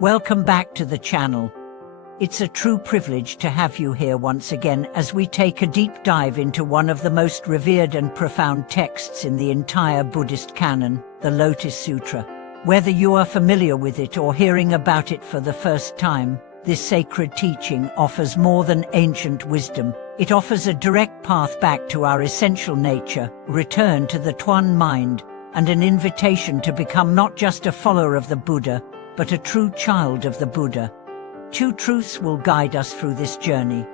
Welcome back to the channel. It's a true privilege to have you here once again as we take a deep dive into one of the most revered and profound texts in the entire Buddhist canon, the Lotus Sutra. Whether you are familiar with it or hearing about it for the first time, this sacred teaching offers more than ancient wisdom. It offers a direct path back to our essential nature, return to the One mind, and an invitation to become not just a follower of the Buddha, but a true child of the Buddha. Two truths will guide us through this journey.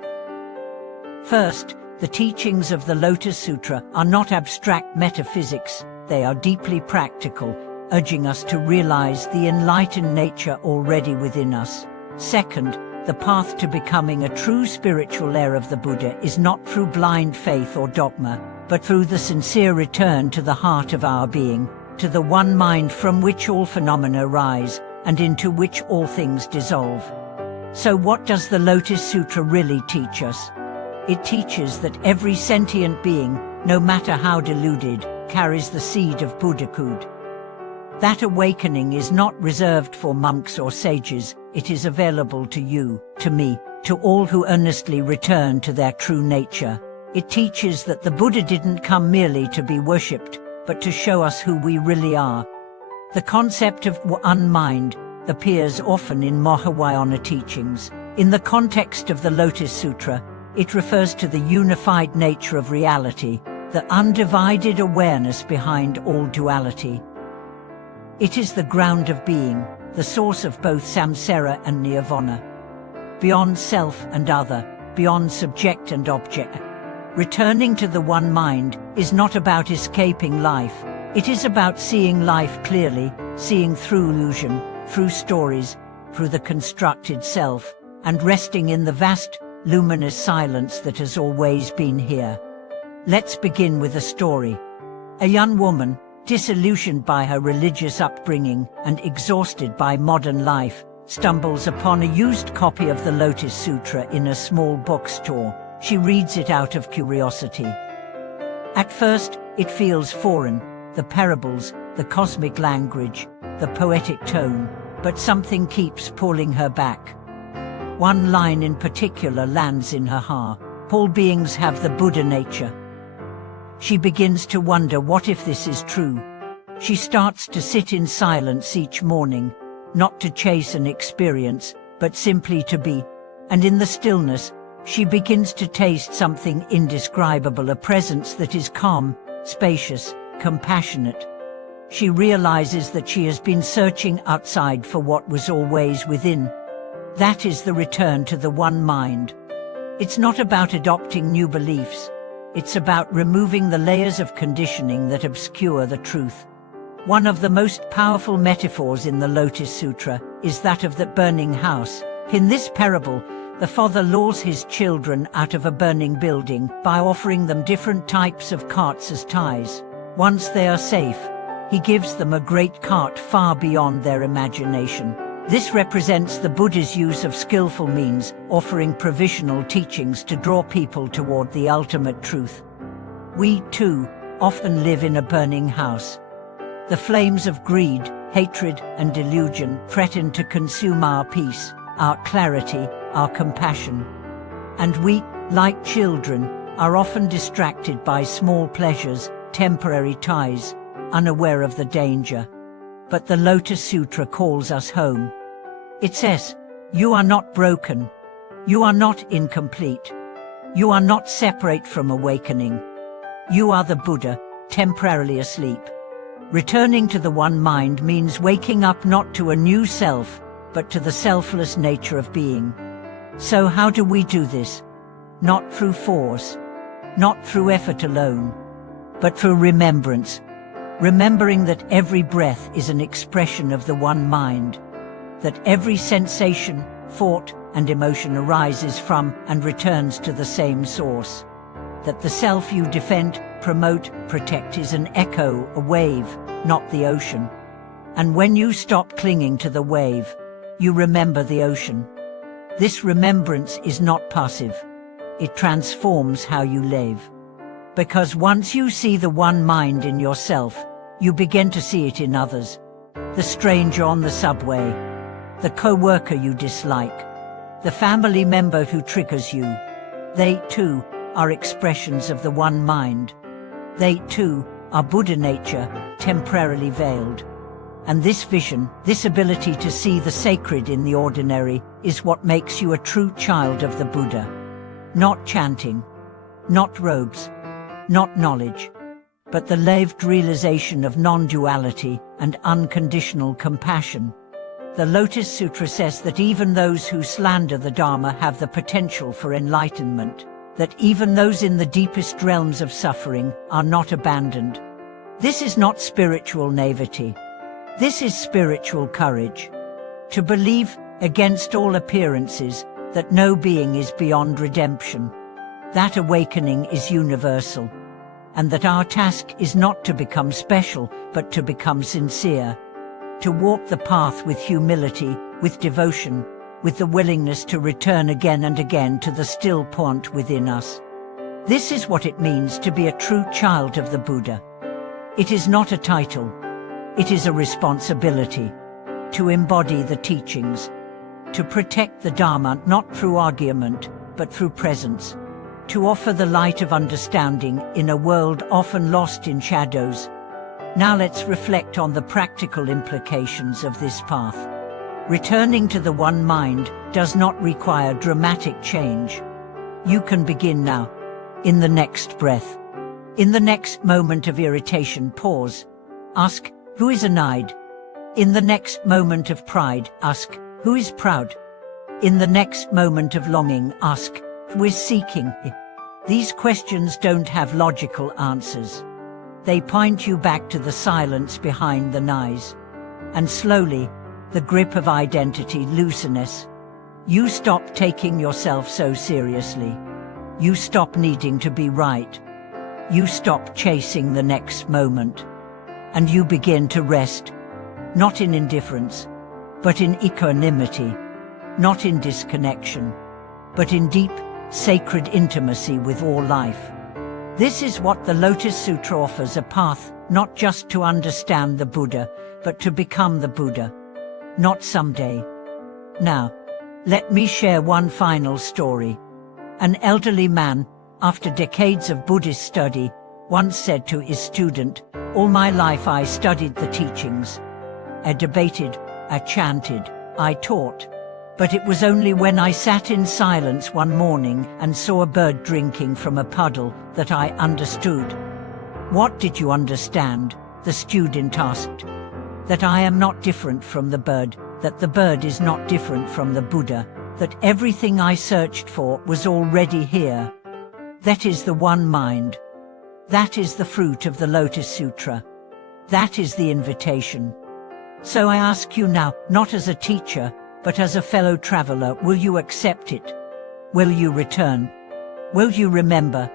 First, the teachings of the Lotus Sutra are not abstract metaphysics, they are deeply practical, urging us to realize the enlightened nature already within us. Second, the path to becoming a true spiritual heir of the Buddha is not through blind faith or dogma, but through the sincere return to the heart of our being, to the one mind from which all phenomena rise, and into which all things dissolve. So what does the Lotus Sutra really teach us? It teaches that every sentient being, no matter how deluded, carries the seed of Buddhahood. That awakening is not reserved for monks or sages, it is available to you, to me, to all who earnestly return to their true nature. It teaches that the Buddha didn't come merely to be worshipped, but to show us who we really are. The concept of one mind appears often in Mahayana teachings. In the context of the Lotus Sutra, it refers to the unified nature of reality, the undivided awareness behind all duality. It is the ground of being, the source of both samsara and nirvana. Beyond self and other, beyond subject and object. Returning to the one mind is not about escaping life. It is about seeing life clearly, seeing through illusion, through stories, through the constructed self, and resting in the vast, luminous silence that has always been here. Let's begin with a story. A young woman, disillusioned by her religious upbringing and exhausted by modern life, stumbles upon a used copy of the Lotus Sutra in a small bookstore. She reads it out of curiosity. At first, it feels foreign, the parables, the cosmic language, the poetic tone, but something keeps pulling her back. One line in particular lands in her heart. All beings have the Buddha nature. She begins to wonder, what if this is true? She starts to sit in silence each morning, not to chase an experience, but simply to be. And in the stillness, she begins to taste something indescribable, a presence that is calm, spacious, compassionate. She realizes that she has been searching outside for what was always within. That is the return to the one mind. It's not about adopting new beliefs. It's about removing the layers of conditioning that obscure the truth. One of the most powerful metaphors in the Lotus Sutra is that of the burning house. In this parable, the father lures his children out of a burning building by offering them different types of carts as ties. Once they are safe, he gives them a great cart far beyond their imagination. This represents the Buddha's use of skillful means, offering provisional teachings to draw people toward the ultimate truth. We, too, often live in a burning house. The flames of greed, hatred, and delusion threaten to consume our peace, our clarity, our compassion. And we, like children, are often distracted by small pleasures, temporary ties, unaware of the danger. But the Lotus Sutra calls us home. It says, "You are not broken. You are not incomplete. You are not separate from awakening. You are the Buddha, temporarily asleep." Returning to the one mind means waking up not to a new self, but to the selfless nature of being. So how do we do this? Not through force, not through effort alone, but through remembrance. Remembering that every breath is an expression of the one mind, that every sensation, thought, and emotion arises from and returns to the same source, that the self you defend, promote, protect is an echo, a wave, not the ocean. And when you stop clinging to the wave, you remember the ocean. This remembrance is not passive. It transforms how you live. Because once you see the one mind in yourself, you begin to see it in others. The stranger on the subway, the co-worker you dislike, the family member who triggers you. They, too, are expressions of the one mind. They, too, are Buddha nature, temporarily veiled. And this vision, this ability to see the sacred in the ordinary, is what makes you a true child of the Buddha. Not chanting, not robes, not knowledge, but the lived realization of non-duality and unconditional compassion. The Lotus Sutra says that even those who slander the Dharma have the potential for enlightenment, that even those in the deepest realms of suffering are not abandoned. This is not spiritual naivety. This is spiritual courage. To believe, against all appearances, that no being is beyond redemption. That awakening is universal. And that our task is not to become special, but to become sincere. To walk the path with humility, with devotion, with the willingness to return again and again to the still point within us. This is what it means to be a true child of the Buddha. It is not a title. It is a responsibility. To embody the teachings. To protect the Dharma not through argument, but through presence. To offer the light of understanding in a world often lost in shadows. Now let's reflect on the practical implications of this path. Returning to the one mind does not require dramatic change. You can begin now, in the next breath. In the next moment of irritation, pause. Ask, who is annoyed? In the next moment of pride, ask, who is proud? In the next moment of longing, ask, who is seeking? These questions don't have logical answers. They point you back to the silence behind the noise. And slowly, the grip of identity loosens. You stop taking yourself so seriously. You stop needing to be right. You stop chasing the next moment. And you begin to rest, not in indifference, but in equanimity, not in disconnection, but in deep, sacred intimacy with all life. This is what the Lotus Sutra offers, a path not just to understand the Buddha, but to become the Buddha. Not someday. Now, let me share one final story. An elderly man, after decades of Buddhist study, once said to his student, "All my life I studied the teachings. I debated, I chanted, I taught. But it was only when I sat in silence one morning and saw a bird drinking from a puddle that I understood." "What did you understand?" the student asked. "That I am not different from the bird, that the bird is not different from the Buddha, that everything I searched for was already here. That is the one mind. That is the fruit of the Lotus Sutra. That is the invitation. So I ask you now, not as a teacher, but as a fellow traveler, will you accept it? Will you return? Will you remember?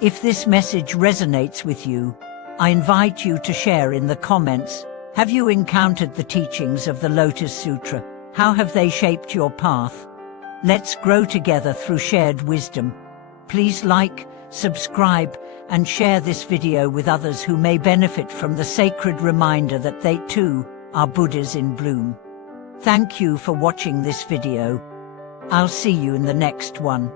If this message resonates with you, I invite you to share in the comments. Have you encountered the teachings of the Lotus Sutra? How have they shaped your path? Let's grow together through shared wisdom. Please like, subscribe, and share this video with others who may benefit from the sacred reminder that they too are Buddhas in bloom. Thank you for watching this video. I'll see you in the next one.